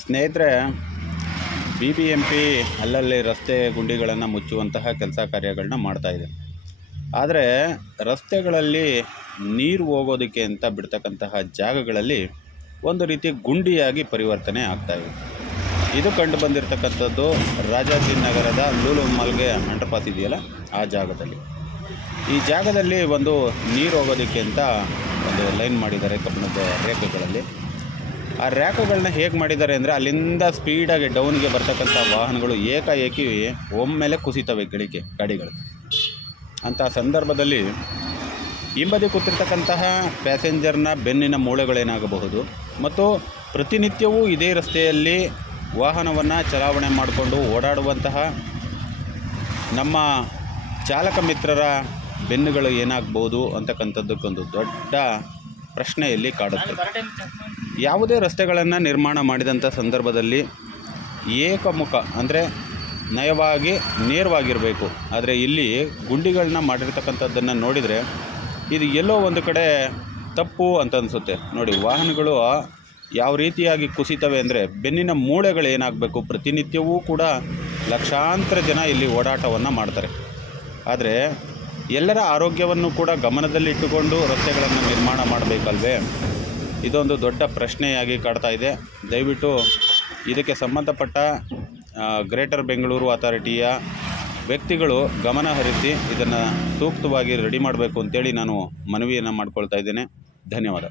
ಸ್ನೇಹಿತರೆ, BBMP ಅಲ್ಲಲ್ಲಿ ರಸ್ತೆ ಗುಂಡಿಗಳನ್ನು ಮುಚ್ಚುವಂತಹ ಕೆಲಸ ಕಾರ್ಯಗಳನ್ನ ಮಾಡ್ತಾಯಿದೆ. ಆದರೆ ರಸ್ತೆಗಳಲ್ಲಿ ನೀರು ಹೋಗೋದಕ್ಕೆ ಅಂತ ಬಿಡ್ತಕ್ಕಂತಹ ಜಾಗಗಳಲ್ಲಿ ಒಂದು ರೀತಿ ಗುಂಡಿಯಾಗಿ ಪರಿವರ್ತನೆ ಆಗ್ತಾಯಿದೆ. ಇದು ಕಂಡು ಬಂದಿರತಕ್ಕಂಥದ್ದು ರಾಜಾಜಿನಗರದ ಲೂಲು ಮಾಲ್ಗೆ ಅಂಡರ್ಪಾಸ್ ಇದೆಯಲ್ಲ, ಆ ಜಾಗದಲ್ಲಿ. ಈ ಜಾಗದಲ್ಲಿ ಒಂದು ನೀರು ಹೋಗೋದಕ್ಕೆ ಅಂತ ಒಂದು ಲೈನ್ ಮಾಡಿದ್ದಾರೆ ಕಬ್ಬಿಣದ ರೇಖೆಗಳಲ್ಲಿ. ಆ ರ್ಯಾಕುಗಳನ್ನ ಹೇಗೆ ಮಾಡಿದ್ದಾರೆ ಅಂದರೆ, ಅಲ್ಲಿಂದ ಸ್ಪೀಡಾಗಿ ಡೌನ್ಗೆ ಬರ್ತಕ್ಕಂಥ ವಾಹನಗಳು ಏಕಾಏಕಿ ಒಮ್ಮೆಲೆ ಕುಸಿತವೆ ಗಾಡಿಗಳು. ಅಂಥ ಸಂದರ್ಭದಲ್ಲಿ ಹಿಂಬದಿ ಕೂತಿರ್ತಕ್ಕಂತಹ ಪ್ಯಾಸೆಂಜರ್ನ ಬೆನ್ನಿನ ಮೂಳೆಗಳೇನಾಗಬಹುದು ಮತ್ತು ಪ್ರತಿನಿತ್ಯವೂ ಇದೇ ರಸ್ತೆಯಲ್ಲಿ ವಾಹನವನ್ನು ಚಲಾವಣೆ ಮಾಡಿಕೊಂಡು ಓಡಾಡುವಂತಹ ನಮ್ಮ ಚಾಲಕ ಮಿತ್ರರ ಬೆನ್ನುಗಳು ಏನಾಗ್ಬೋದು ಅಂತಕ್ಕಂಥದ್ದಕ್ಕೊಂದು ದೊಡ್ಡ ಪ್ರಶ್ನೆಯಲ್ಲಿ ಕಾಡುತ್ತೆ. ಯಾವುದೇ ರಸ್ತೆಗಳನ್ನು ನಿರ್ಮಾಣ ಮಾಡಿದಂಥ ಸಂದರ್ಭದಲ್ಲಿ ಏಕಮುಖ ಅಂದರೆ ನಯವಾಗಿ ನೇರವಾಗಿರಬೇಕು. ಆದರೆ ಇಲ್ಲಿ ಗುಂಡಿಗಳನ್ನ ಮಾಡಿರ್ತಕ್ಕಂಥದ್ದನ್ನು ನೋಡಿದರೆ ಇದು ಎಲ್ಲೋ ಒಂದು ಕಡೆ ತಪ್ಪು ಅಂತ ಅನಿಸುತ್ತೆ. ನೋಡಿ, ವಾಹನಗಳು ಯಾವ ರೀತಿಯಾಗಿ ಕುಸಿತವೆ ಅಂದರೆ, ಬೆನ್ನಿನ ಮೂಳೆಗಳು ಏನಾಗಬೇಕು, ಪ್ರತಿನಿತ್ಯವೂ ಕೂಡ ಲಕ್ಷಾಂತರ ಜನ ಇಲ್ಲಿ ಓಡಾಟವನ್ನು ಮಾಡ್ತಾರೆ. ಆದರೆ ಎಲ್ಲರ ಆರೋಗ್ಯವನ್ನು ಕೂಡ ಗಮನದಲ್ಲಿಟ್ಟುಕೊಂಡು ರಸ್ತೆಗಳನ್ನು ನಿರ್ಮಾಣ ಮಾಡಬೇಕಲ್ವೇ? ಇದೊಂದು ದೊಡ್ಡ ಪ್ರಶ್ನೆಯಾಗಿ ಕಾಡ್ತಾ ಇದೆ. ದಯವಿಟ್ಟು ಇದಕ್ಕೆ ಸಂಬಂಧಪಟ್ಟ ಗ್ರೇಟರ್ ಬೆಂಗಳೂರು ಅಥಾರಿಟಿಯ ವ್ಯಕ್ತಿಗಳು ಗಮನ ಹರಿಸಿ ಇದನ್ನು ಸೂಕ್ತವಾಗಿ ರೆಡಿ ಮಾಡಬೇಕು ಅಂತೇಳಿ ನಾನು ಮನವಿಯನ್ನು ಮಾಡ್ಕೊಳ್ತಾ ಇದ್ದೇನೆ. ಧನ್ಯವಾದ.